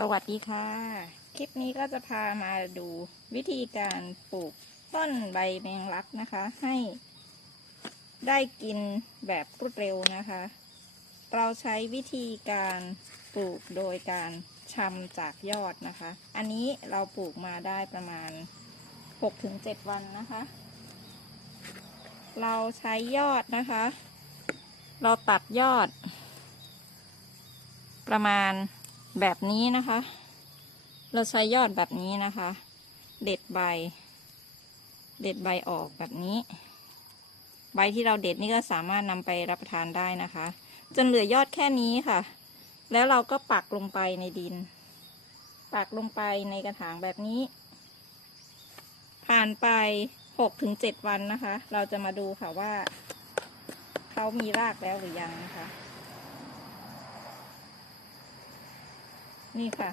สวัสดีค่ะ คลิปนี้ก็จะพามาดูวิธีการปลูกต้นใบแมงลักนะคะ ให้ได้กินแบบรวดเร็วนะคะ เราใช้วิธีการปลูกโดยการชำจากยอดนะคะ อันนี้เราปลูกมาได้ประมาณ 6-7 วันนะคะ เราใช้ยอดนะคะ เราตัดยอด ประมาณ แบบนี้นะคะ เราใช้ยอดแบบนี้นะคะ เด็ดใบ เด็ดใบออกแบบนี้ ใบที่เราเด็ดนี่ก็สามารถนำไปรับประทานได้นะคะ จนเหลือยอดแค่นี้ค่ะ แล้วเราก็ปักลงไปในดิน ปักลงไปในกระถางแบบนี้ ผ่านไปหกถึงเจ็ดวันนะคะ เราจะมาดูค่ะว่า เขามีรากแล้วหรือยังนะคะ นี่ค่ะ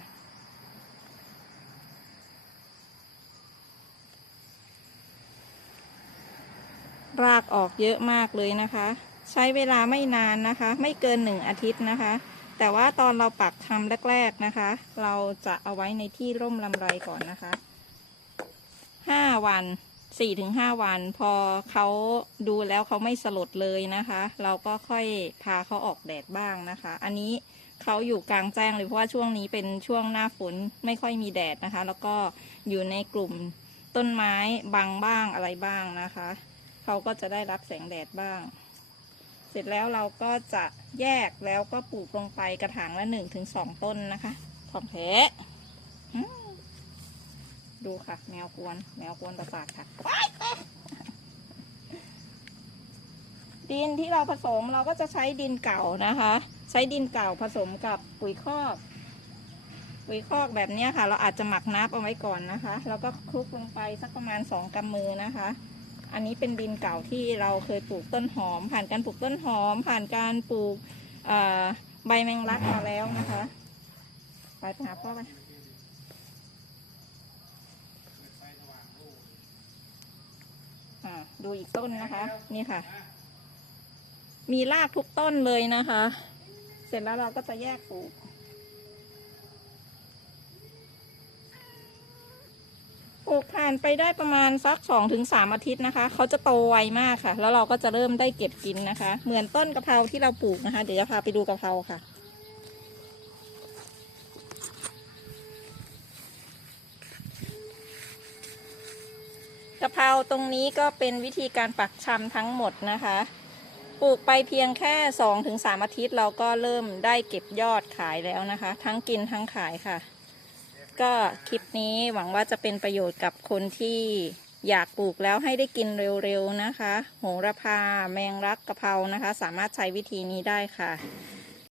รากออกเยอะมากเลยนะคะ ใช้เวลาไม่นานนะคะ ไม่เกินหนึ่งอาทิตย์นะคะ แต่ว่าตอนเราปักทำแรกๆนะคะ เราจะเอาไว้ในที่ร่มลำไรก่อนนะคะห้าวันสี่ถึงห้าวันพอเขาดูแล้วเขาไม่สลดเลยนะคะ เราก็ค่อยพาเขาออกแดดบ้างนะคะ อันนี้ เขาอยู่กลางแจ้งเลยเพราะว่าช่วงนี้เป็นช่วงหน้าฝนไม่ค่อยมีแดดนะคะ แล้วก็อยู่ในกลุ่มต้นไม้บังบ้างอะไรบ้างนะคะ เขาก็จะได้รับแสงแดดบ้าง เสร็จแล้วเราก็จะแยกแล้วก็ปลูกลงไปกระถางละหนึ่งถึงสองต้นนะคะของแท้ดูค่ะ แมวกวน แมวกวนประสาทค่ะ ดินที่เราผสมเราก็จะใช้ดินเก่านะคะ ใช้ดินเก่าผสมกับปุ๋ยคอก ปุ๋ยคอกแบบนี้ค่ะ เราอาจจะหมักน้ำเอาไว้ก่อนนะคะ แล้วก็คลุกลงไปสักประมาณสองกำมือนะคะ อันนี้เป็นดินเก่าที่เราเคยปลูกต้นหอม ผ่านการปลูกต้นหอม ผ่านการปลูกใบแมงลักมาแล้วนะคะ ไปหาพ่อไปดูอีกต้นนะคะ นี่ค่ะ มีรากทุกต้นเลยนะคะ เสร็จแล้วเราก็จะแยกปลูก ปลูกผ่านไปได้ประมาณสักสองถึงสามอาทิตย์นะคะ เขาจะโตไวมากค่ะ แล้วเราก็จะเริ่มได้เก็บกินนะคะ เหมือนต้นกะเพราที่เราปลูกนะคะ เดี๋ยวจะพาไปดูกะเพราค่ะกะเพราตรงนี้ก็เป็นวิธีการปักชำทั้งหมดนะคะ ปลูกไปเพียงแค่สองถึงสามอาทิตย์เราก็เริ่มได้เก็บยอดขายแล้วนะคะ ทั้งกินทั้งขายค่ะ ก็คลิปนี้หวังว่าจะเป็นประโยชน์กับคนที่อยากปลูกแล้วให้ได้กินเร็วๆนะคะ โหระพาแมงลักกะเพรานะคะ สามารถใช้วิธีนี้ได้ค่ะ